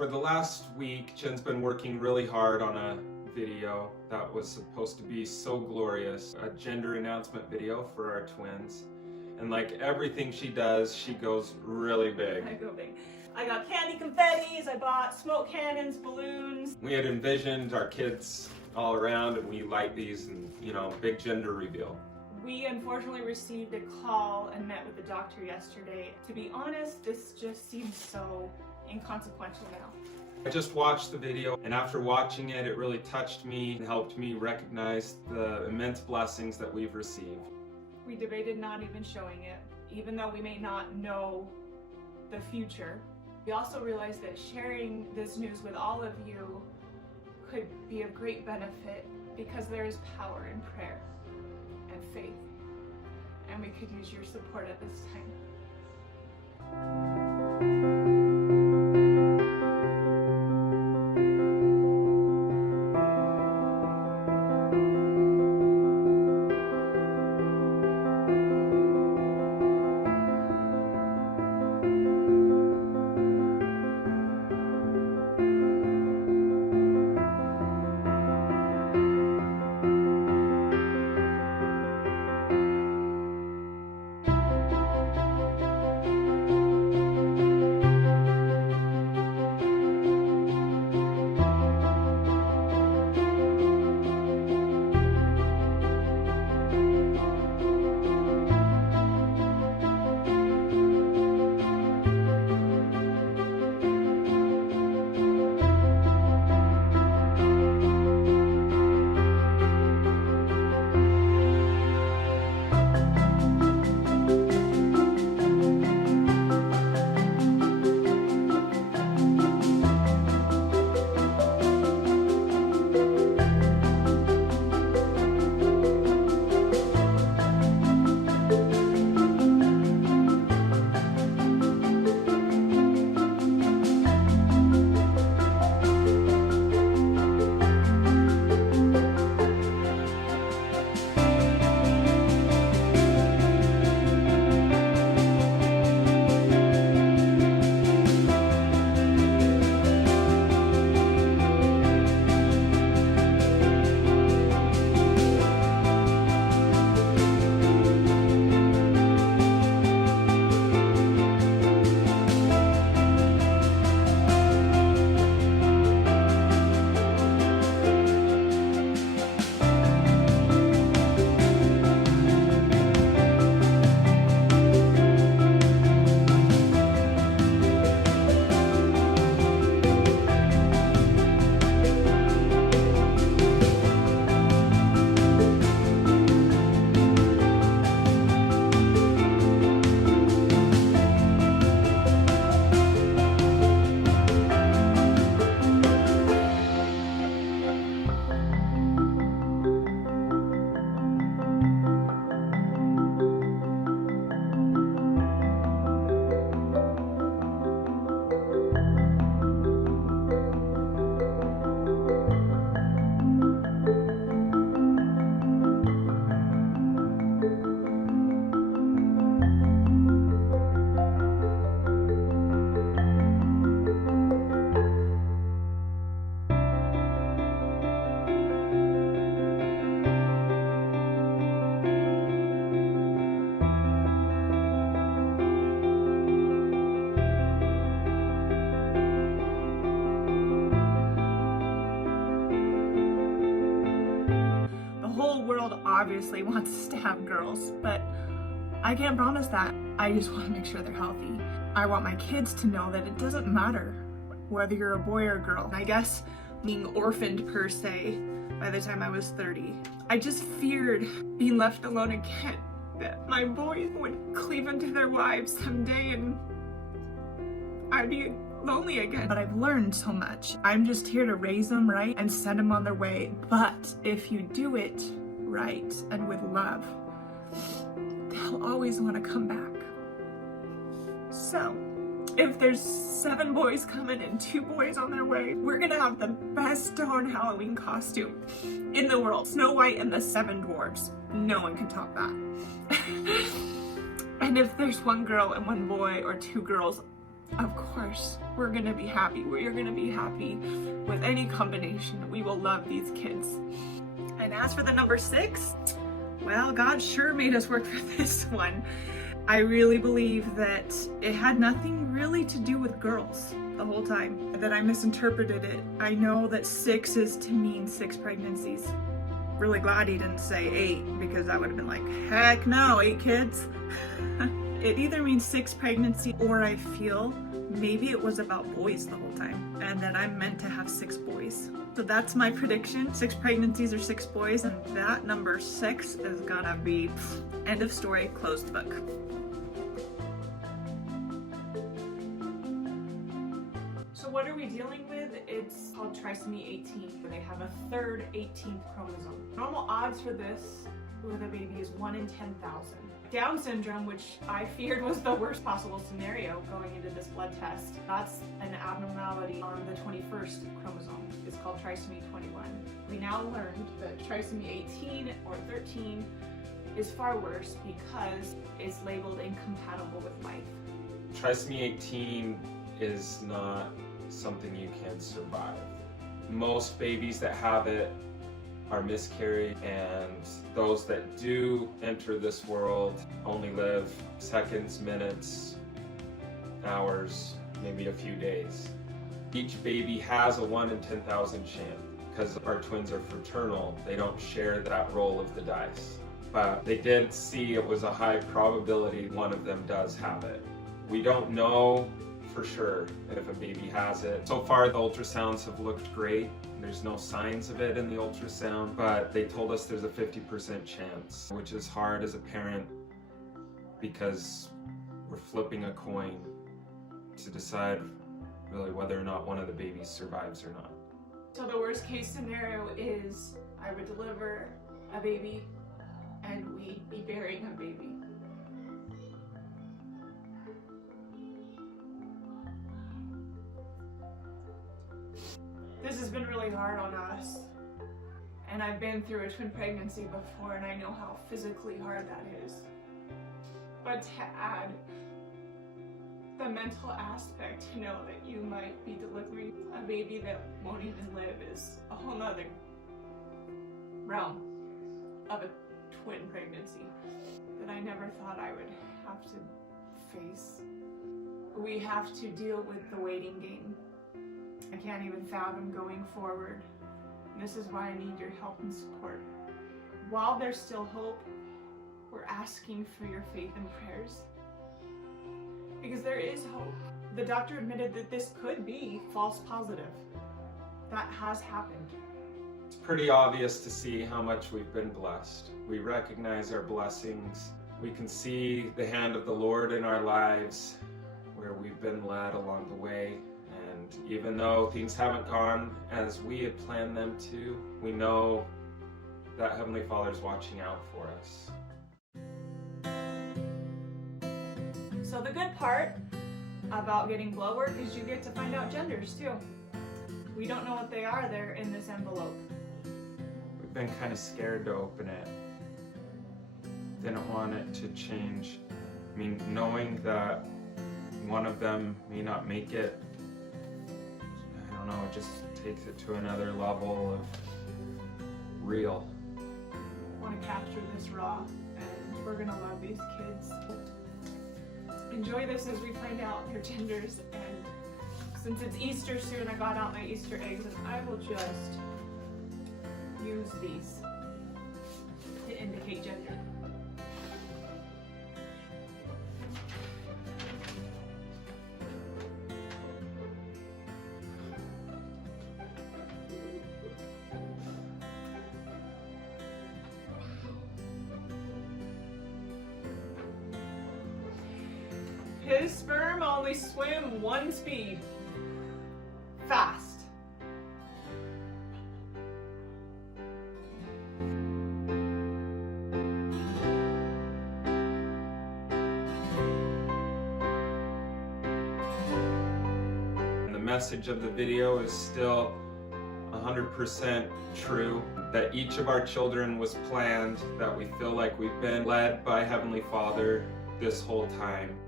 For the last week, Chin's been working really hard on a video that was supposed to be so glorious, a gender announcement video for our twins. And like everything she does, she goes really big. I go big. I got candy confettis, I bought smoke cannons, balloons. We had envisioned our kids all around and we light these and, big gender reveal. We unfortunately received a call and met with the doctor yesterday. To be honest, this just seems so inconsequential now. I just watched the video, and after watching it, it really touched me and helped me recognize the immense blessings that we've received. We debated not even showing it, even though we may not know the future. We also realized that sharing this news with all of you could be of great benefit because there is power in prayer and faith, and we could use your support at this time. Obviously wants us to have girls, but I can't promise that. I just want to make sure they're healthy. I want my kids to know that it doesn't matter whether you're a boy or a girl. I guess being orphaned per se by the time I was 30. I just feared being left alone again, that my boys would cleave into their wives someday and I'd be lonely again. But I've learned so much. I'm just here to raise them right and send them on their way. But if you do it right and with love, they'll always want to come back. So if there's 7 boys coming and 2 boys on their way, we're gonna have the best darn Halloween costume in the world. Snow White and the 7 dwarves. No one can top that. And if there's 1 girl and 1 boy or 2 girls, of course, we're gonna be happy. We're gonna be happy with any combination. We will love these kids. And as for the number 6, well, God sure made us work for this one. I really believe that it had nothing really to do with girls the whole time, that I misinterpreted it. I know that 6 is to mean 6 pregnancies. Really glad he didn't say 8, because I would have been like, heck no, 8 kids. It either means 6 pregnancy, or I feel maybe it was about boys the whole time, and that I'm meant to have 6 boys. So that's my prediction. 6 pregnancies or 6 boys, and that number 6 is gonna be end of story, closed book. So what are we dealing with? It's called trisomy 18, where they have a third 18th chromosome. Normal odds for this with a baby is 1 in 10,000. Down syndrome, which I feared was the worst possible scenario going into this blood test, that's an abnormality on the 21st chromosome. It's called trisomy 21. We now learned that trisomy 18 or 13 is far worse because it's labeled incompatible with life. Trisomy 18 is not something you can survive. Most babies that have it are miscarried, and those that do enter this world only live seconds, minutes, hours, maybe a few days. Each baby has a 1 in 10,000 chance. Because our twins are fraternal, they don't share that roll of the dice. But they did see it was a high probability one of them does have it. We don't know for sure if a baby has it. So far the ultrasounds have looked great. There's no signs of it in the ultrasound, but they told us there's a 50% chance, which is hard as a parent because we're flipping a coin to decide really whether or not one of the babies survives or not. So the worst case scenario is I would deliver a baby and we'd be burying a baby. This has been really hard on us, and I've been through a twin pregnancy before, and I know how physically hard that is. But to add the mental aspect, to know that you might be delivering a baby that won't even live is a whole nother realm of a twin pregnancy that I never thought I would have to face. We have to deal with the waiting game. I can't even fathom going forward. This is why I need your help and support. While there's still hope, we're asking for your faith and prayers. Because there is hope. The doctor admitted that this could be false positive. That has happened. It's pretty obvious to see how much we've been blessed. We recognize our blessings. We can see the hand of the Lord in our lives, where we've been led along the way. And even though things haven't gone as we had planned them to, we know that Heavenly Father's watching out for us. So the good part about getting blood work is you get to find out genders too. We don't know what they are there in this envelope. We've been kind of scared to open it. Didn't want it to change. I mean, knowing that one of them may not make it, I don't know, it just takes it to another level of real. I want to capture this raw, and we're gonna love these kids. Enjoy this as we find out their genders, and since it's Easter soon, I got out my Easter eggs, and I will just use these to indicate gender. His sperm only swim one speed. Fast. And the message of the video is still 100% true, that each of our children was planned, that we feel like we've been led by Heavenly Father this whole time.